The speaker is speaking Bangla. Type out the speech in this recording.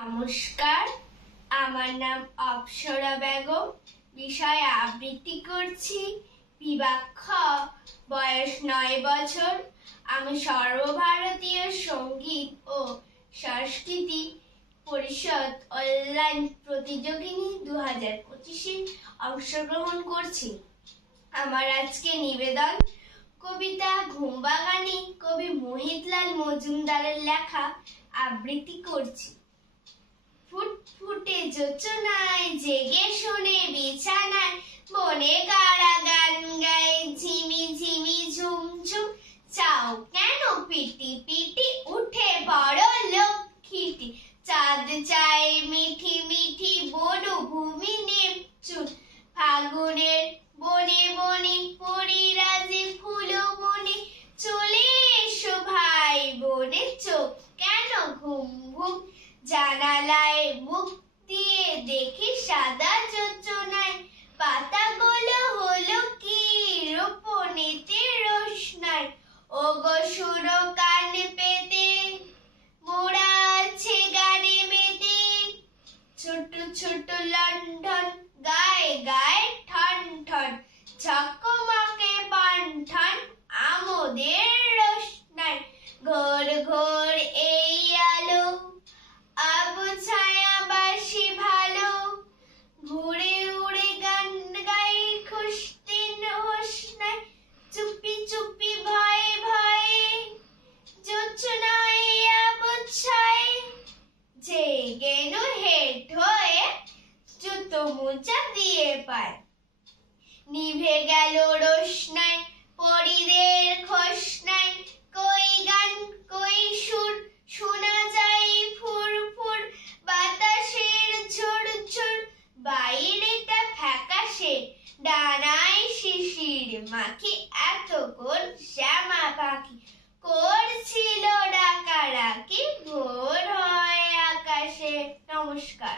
নমস্কার, আমার নাম অপ্সরা বেগম। বিষয় আবৃত্তি করছি। বিভাগ খ, বয়স 9 বছর। আমি সর্বভারতীয় সঙ্গীত ও সংস্কৃতি পরিষদ অনলাইন প্রতিযোগিনী 2025-এ অংশগ্রহণ করছি। আমার আজকে নিবেদন কবিতা ঘুমবাগানি কবি মোহিতলাল মজুমদারের লেখা আবৃত্তি করছি। ফুটফুটে যোচনায় জেগে শোনে বিছানায়, বনে কারা গান গায় ঝিমি ঝিমি ঝুমঝুম। চাও কেন পিটি পিটি উঠে বড় লক্ষ্মীটি, চাঁদ চাই মিঠি মিঠি বনভূমি নেপচুন। ফাগুনের বনে বনে পরিরাজে ফুলবনে, চলে এসো ভাই বনে চোখ কেন ঘুম ঘুম। জানালায় মুখ দিয়ে দেখি সাদা যোচনায়, পাতাগুলো হলো কি রোপণেতে রোশনায়। ওগো শুনো কান পেতে, মোরা আছে গানে মেতে। ছোট ছোট লণ্ঠন গায়ে গায়ে ঠন ঠন, ঝকমকে পান্ঠন আমোদের রোশনায়। ঘোর ঘোর এই আলো আবছায়া বাসি ভালো, ঘুরে উড়ে গান গাই খুশতিন হোসনায়। চুপি চুপি ভয়ে ভয়ে যোচনায় আবছায়, জেগে হেট হয়ে জুতো মোজা দিয়ে পায়। নিভে গেল রোশনায় পরিদের খোশনায়, কই গান কই সুর শোনা যায় ফুর ফুর। বাতাসের ঝুড়ঝুড় বাইরেটা ফ্যাকাশে, ডানায় শিশির মাখি এতক্ষণ শ্যামা পাখি করছিল ডাকাডাকি, ভোর হয় আকাশে। নমস্কার।